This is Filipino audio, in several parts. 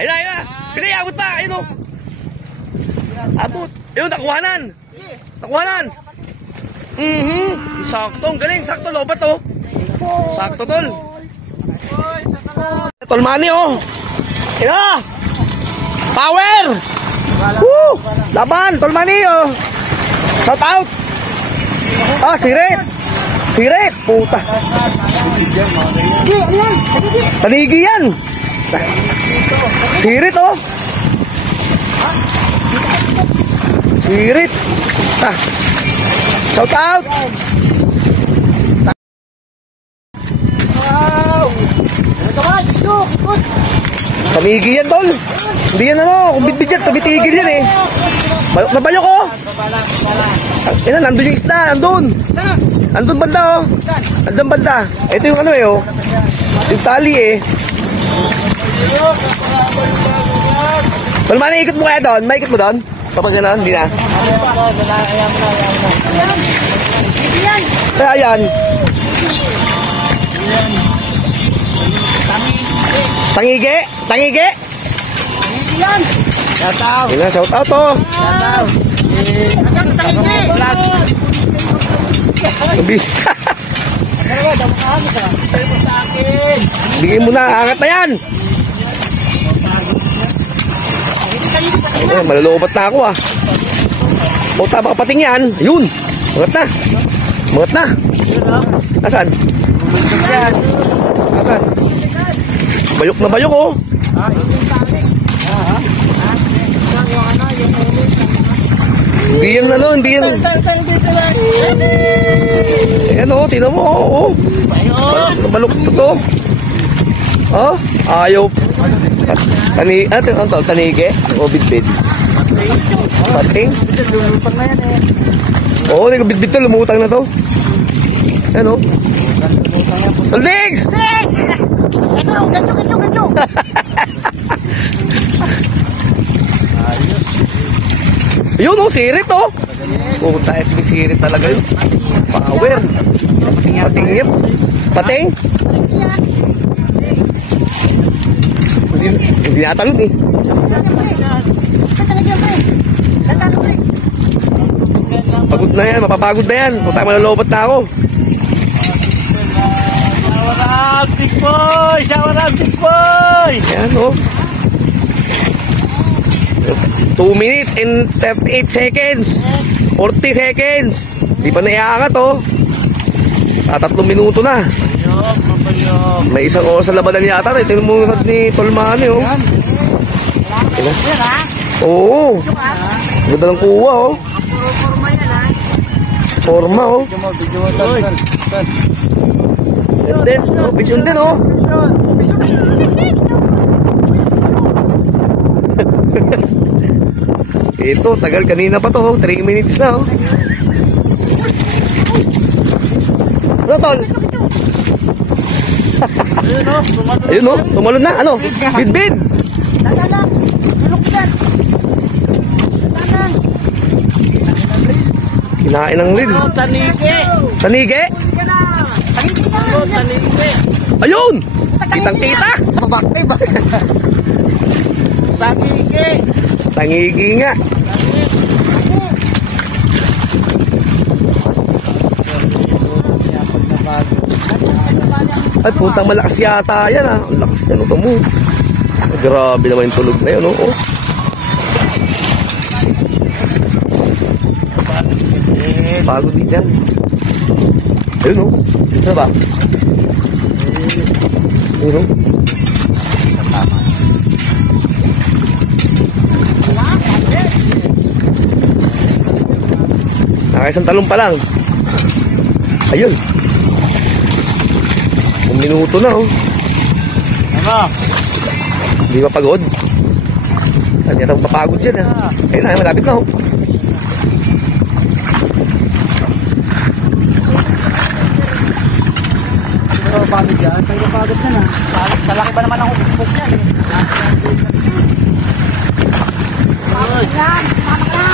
Ayun na, ayun na. Pinay, abot pa. Ayun o. Abot. Ayun, nakuhanan. Nakuhanan. Sakto. Ang galing. Sakto. Lobat o. Sakto, tol. Tolmani o. Ayun na. Power. Woo. Laban. Tolmani o. Shout out. Ah, sirit. Sirit. Puta. Tanigi yan. Sirit oh. Sirit. Ah. Shout out. Tanigi yan tol. Hindi yan ano, kung bitbit yan, tabitigil yan eh. Bayok na bayok oh. Ina, nandun yung isda, nandun. Nandun banda oh. Nandun banda. Ito yung ano eh oh. Yung tali eh. Palmana, ikot mo kaya doon? Maikot mo doon? Kapag gano'n, hindi na. Kaya yan. Tangige? Tangige? Yan. Shout out oh. Bigyan mo na, angat na yan. Ay, malalobat na ako ah. Puta, baka pating yan. Yun, mangat na. Mangat na. Asan? Asan? Bayok na bayok oh. Hindi yan ano, hindi yan. Ayan o, tinan mo o. Balok to to. Oh, ayaw. Tanige o bitbit. Pating. Oo, hindi ko bitbit to, lumutang na to. Ayan o. Tuldigs! Ito, gancho. Yun o, sirit o. Puta, sirit talaga yun. Power. Patingip. Pating. Hindi natalon eh. Pagod na yan, mapapagod na yan. Puta, malalobat na ako. Shower out, big boy! Shower out, big boy! Ayan o. 2 minutes and 38 seconds. 40 seconds. Di pa naiaangat oh. 3 minuto na. May isang oras sa labanan yata. Ito mo ni Tolmani oh. Oo. Ganda ng kuha oh. Forma oh. And then, oh, vision din oh. Ito, tagal kanina pa to, 3 minutes na oh. Ano tol? Ayun oh, tumalon na, ano? Bidbid! Dadalang, tulog yan. Dadalang. Kinain ng lid. Tanige! Tanige? Tanige! Ayun! Kitang kita! Babakti ba? Tanige! Tangigi nga. Ay, putang malakas yata yan ah. Ang lakas na nito mo. Grabe naman yung tulog na yun oh. Pagod din yan. Ayun oh. Saan ba? Ayun oh. Nakaisang talong pa lang. Ayun. 1 minuto na oh. Ano? Hindi mapagod. Kanya daw mapagod yan ah. Ayun na, malapit na oh. Pero pagod yan. Pero pagod na na. Malaki ba naman ang upok yan eh. Yan, pamak na.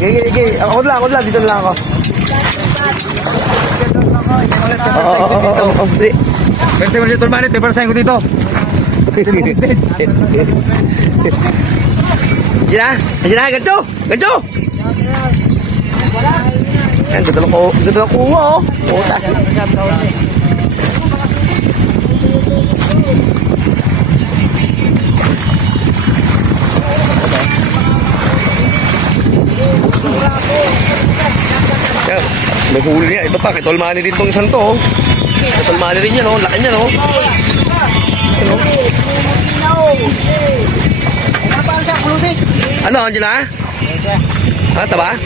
Gigi. Ako lang. Dito lang ako. Oo. Pwede mo dito manit, para sa ko dito. Yan na, gancho. Yan, ganda lang kuha, oh. Puta. Yan, may huli niya. Ito pa, kitolmani din tong isang to, oh. Kitolmani rin yan, oh. Laki niya, oh. Ano, Angela? Ha, taba?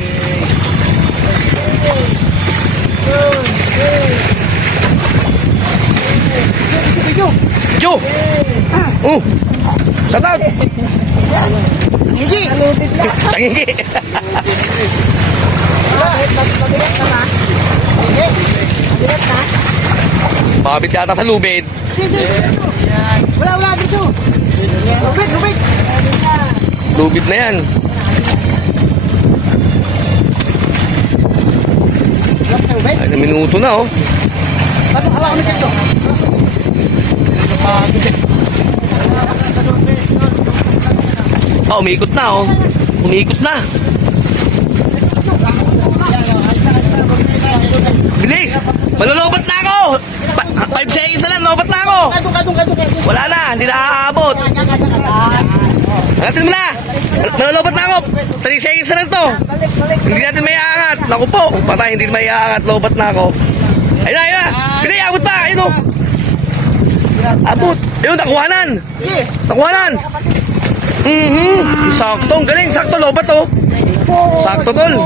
Jo! Oh! Shout out! Hindi. Tangigi! Mabit yata sa lubid. Wala dito. Lubid. Lubid na yan. Ay, na minuto na, oh. Hawakan mo dito. Oh, umiikot na, oh. Umiikot na. Bilis! Malolobat na ako! 5 seconds na lang, lobat na ako! Kadung. Wala na, hindi na aabot. Angatin mo na! Malolobat na ako! 3 seconds na lang to! Hindi natin may aangat. Naku po, patay, hindi may aangat. Lobat na ako. Ayun na! Hindi, abot pa! Ayun o! Abot! Ayun, nakuhanan! Nakuhanan! Sakto, ang galing! Sakto, lobat o! Sakto, tol!